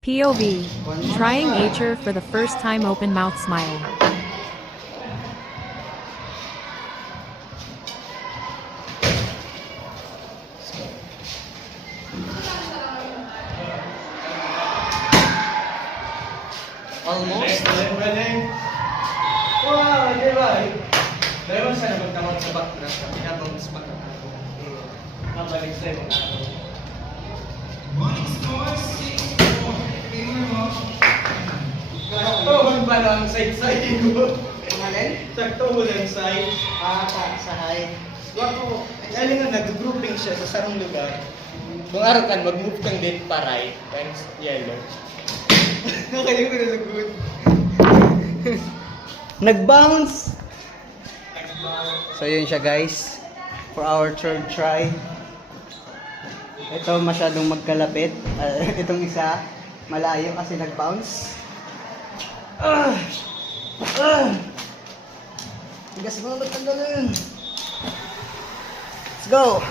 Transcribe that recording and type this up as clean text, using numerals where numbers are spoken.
POV. Trying HR for the first time, open mouth smile. Almost. Wow, di ba? Dahil mo siya nagtawag sa background na pinabang sa pagkakaroon. Mabalik sa ibang araw. Sakto mo ba lang side-side ko? Alin? Sakto mo lang side. Sa high. Wako, alin nga nag-grouping siya sa sarong lugar. Kung araw kan, mag-move kang date pa right, and yellow. Nakaliw ko na good. Nag-bounce! So yun siya guys. For our third try. Ito masyadong magkalapit. Itong isa, malayo kasi nag-bounce. Tigas mo na magtanggalin. Let's go!